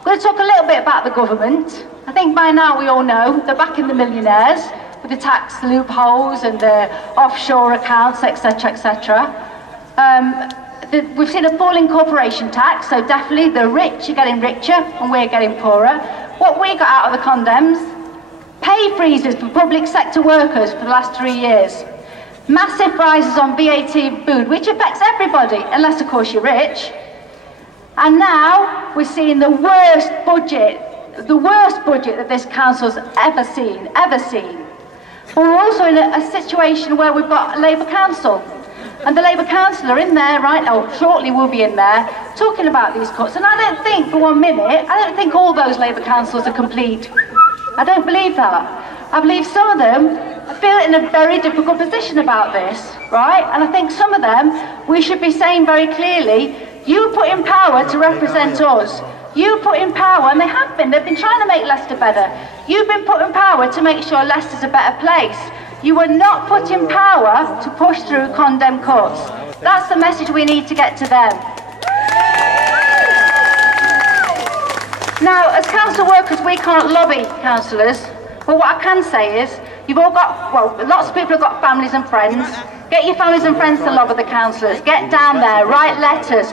I'm going to talk a little bit about the government. I think by now we all know they're backing the millionaires with the tax loopholes and the offshore accounts, etc., etc. We've seen a fall in corporation tax, so definitely the rich are getting richer and we're getting poorer. What we got out of the condems? Pay freezes for public sector workers for the last 3 years. Massive rises on VAT and food, which affects everybody, unless of course you're rich. And now we're seeing the worst budget that this council's ever seen. But we're also in a situation where we've got a Labour council. And the Labour councillor in there, right, or shortly will be in there, talking about these cuts. And I don't think for 1 minute, I don't think all those Labour councillors are complete. I don't believe that. I believe some of them feel in a very difficult position about this, right? And I think some of them, we should be saying very clearly, you were put in power to represent us. You were put in power, and they have been. They've been trying to make Leicester better. You've been put in power to make sure Leicester's a better place. You were not put in power to push through condemned cuts. That's the message we need to get to them. Now, as council workers, we can't lobby councillors, but what I can say is, you've all got, well, lots of people have got families and friends. Get your families and friends to lobby the councillors. Get down there, write letters.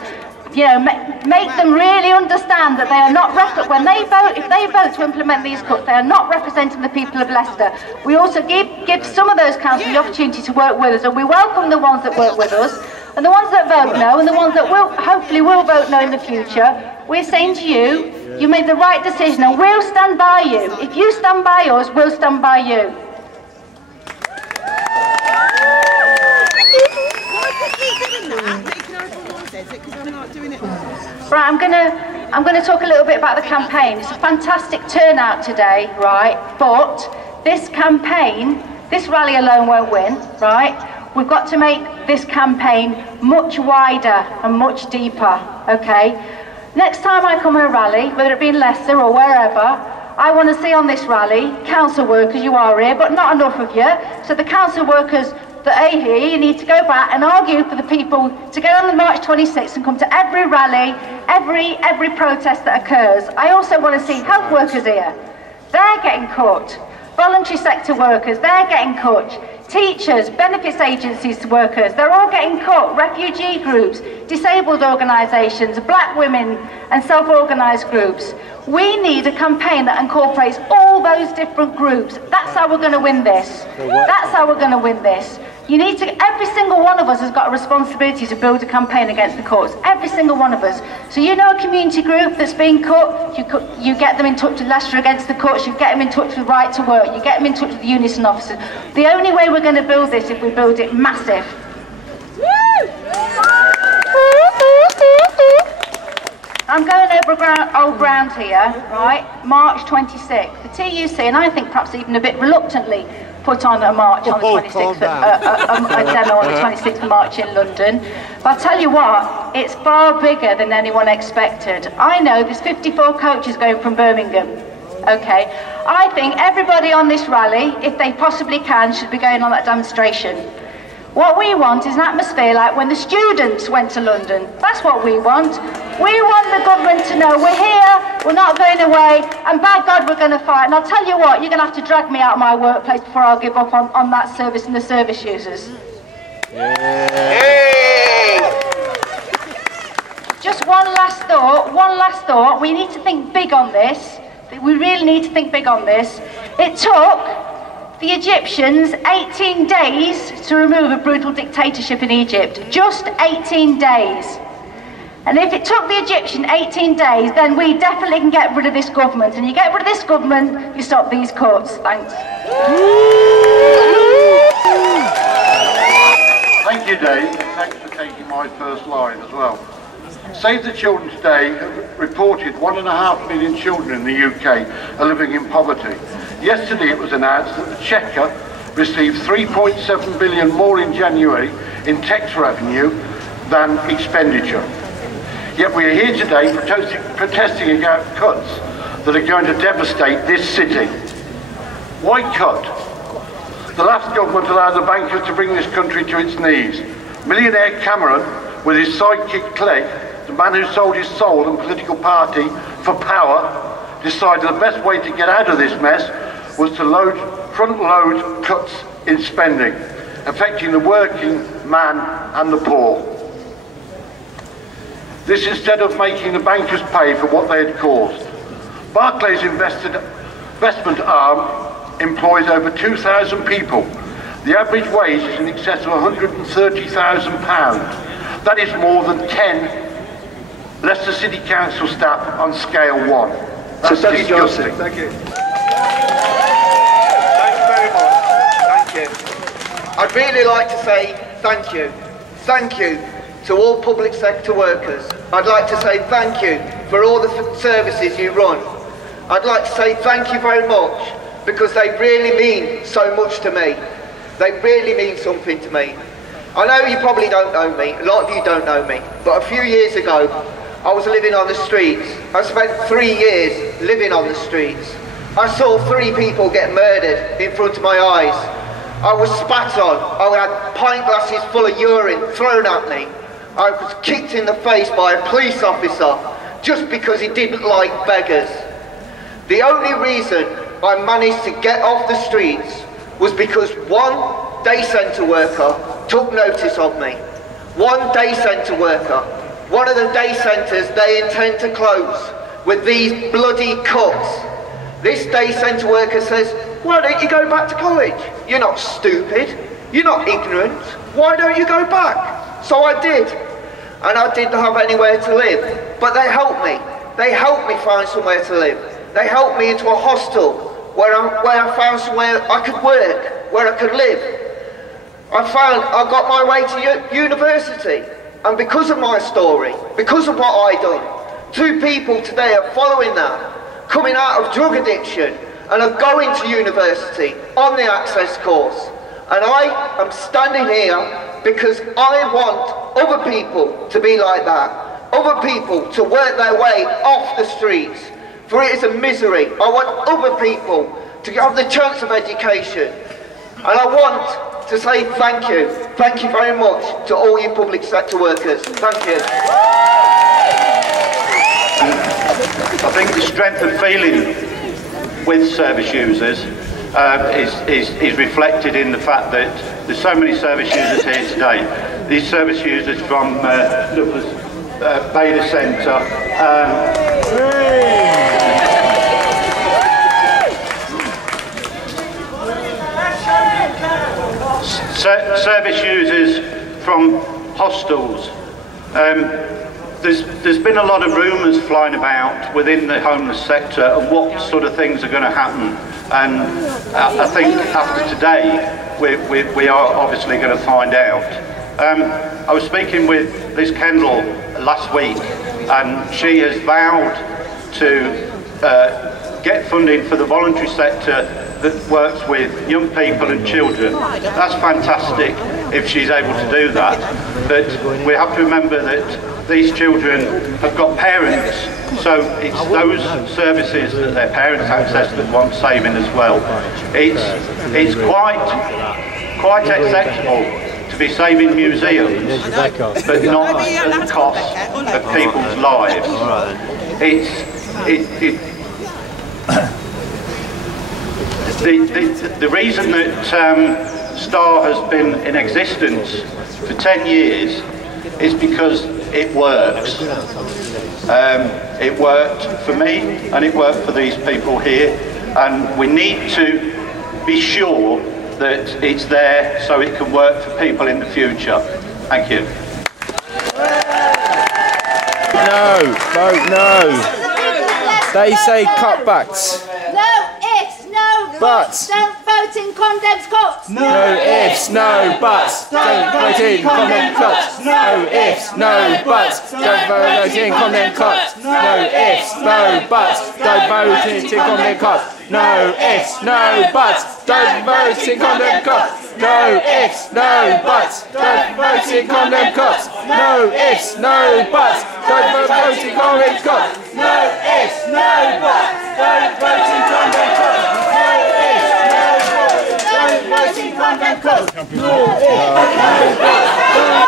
You know, make them really understand that they are not, when they vote, if they vote to implement these cuts, they are not representing the people of Leicester. We also give some of those councils the opportunity to work with us, and we welcome the ones that work with us, and the ones that vote no, and the ones that hopefully will vote no in the future. We're saying to you, you made the right decision, and we'll stand by you. If you stand by us, we'll stand by you. Right, I'm gonna talk a little bit about the campaign. It's a fantastic turnout today, right? But this campaign, this rally alone won't win, right? We've got to make this campaign much wider and much deeper, okay? Next time I come to a rally, whether it be in Leicester or wherever, I want to see on this rally, council workers, you are here, but not enough of you. So the council workers that are here, you need to go back and argue for the people to get on the March 26th and come to every rally, every protest that occurs. I also want to see health workers here. They're getting cut. Voluntary sector workers, they're getting cut. Teachers, benefits agencies workers, they're all getting cut. Refugee groups, disabled organisations, black women and self-organised groups. We need a campaign that incorporates all those different groups. That's how we're going to win this. That's how we're going to win this. You need to, every single one of us has got a responsibility to build a campaign against the cuts. Every single one of us. So you know a community group that's being cut, you get them in touch with Leicester Against the Cuts, you get them in touch with Right to Work, you get them in touch with the unison officers. The only way we're going to build this is if we build it massive. I'm going over old ground here, right? March 26th. The TUC, and I think perhaps even a bit reluctantly, put on a march on the 26th, a demo on the 26th of March in London. But I'll tell you what, it's far bigger than anyone expected. I know there's 54 coaches going from Birmingham. Okay, I think everybody on this rally, if they possibly can, should be going on that demonstration. What we want is an atmosphere like when the students went to London. That's what we want. We want the government to know we're here, we're not going away, and by God we're going to fight. And I'll tell you what, you're going to have to drag me out of my workplace before I'll give up on that service and the service users. Just one last thought. We need to think big on this. We really need to think big on this. It took the Egyptians 18 days to remove a brutal dictatorship in Egypt. Just 18 days. And if it took the Egyptian 18 days, then we definitely can get rid of this government. And you get rid of this government, you stop these cuts. Thanks. Thank you, Dave. Thanks for taking my first line as well. Save the Children today have reported 1.5 million children in the UK are living in poverty. Yesterday it was announced that the Chequer received 3.7 billion more in January in tax revenue than expenditure. Yet we are here today protesting against cuts that are going to devastate this city. Why cut? The last government allowed the bankers to bring this country to its knees. Millionaire Cameron, with his sidekick Clegg, the man who sold his soul and political party for power, decided the best way to get out of this mess was to front-load cuts in spending, affecting the working man and the poor. This instead of making the bankers pay for what they had caused. Barclays' investment arm employs over 2,000 people. The average wage is in excess of £130,000. That is more than 10 Leicester City Council staff on scale 1. That's disgusting. Thank you. Thank you very much. Thank you. I'd really like to say thank you. Thank you to all public sector workers. I'd like to say thank you for all the services you run. I'd like to say thank you very much because they really mean so much to me. They really mean something to me. I know you probably don't know me, a lot of you don't know me, but a few years ago I was living on the streets. I spent 3 years living on the streets. I saw 3 people get murdered in front of my eyes. I was spat on. I had pint glasses full of urine thrown at me. I was kicked in the face by a police officer just because he didn't like beggars. The only reason I managed to get off the streets was because one day centre worker took notice of me. One day centre worker. One of the day centres they intend to close with these bloody cuts. This day centre worker says, why don't you go back to college? You're not stupid. You're not ignorant. Why don't you go back? So I did. And I didn't have anywhere to live. But they helped me. They helped me find somewhere to live. They helped me into a hostel where I found somewhere I could work, where I could live. I got my way to university. And because of my story, because of what I done, 2 people today are following that, coming out of drug addiction and are going to university on the access course. And I am standing here because I want other people to be like that, other people to work their way off the streets, for it is a misery. I want other people to have the chance of education. And I want to say thank you very much to all you public sector workers. Thank you. I think the strength of feeling with service users is reflected in the fact that there's so many service users here today. These service users from Douglas Beta Centre, service users from hostels. There's been a lot of rumours flying about within the homeless sector of what sort of things are going to happen, and I think after today we are obviously going to find out. I was speaking with Liz Kendall last week, and she has vowed to get funding for the voluntary sector that works with young people and children. That's fantastic if she's able to do that, but we have to remember that these children have got parents, so it's those services that their parents access that want saving as well. It's quite acceptable to be saving museums, but not at the cost of people's lives. The reason that STAR has been in existence for 10 years is because it works. It worked for me and it worked for these people here, and we need to be sure that it's there so it can work for people in the future. Thank you. No, vote no. They say cutbacks. No ifs, no buts. Don't vote in condemned cuts. No ifs, no buts. Don't vote in condemned cuts. No ifs, no buts. Don't vote in condemned cuts. No ifs, no buts. Don't vote in condemned cuts. No ifs, no buts. Don't vote in condemned cuts. No ifs, no buts. Don't vote in condemned cuts. No ifs, no buts. Don't vote in condemned cuts. No ifs, no buts. Don't vote in condemned cuts. No ifs, no buts. Don't vote in condemned cuts. No ifs, no buts.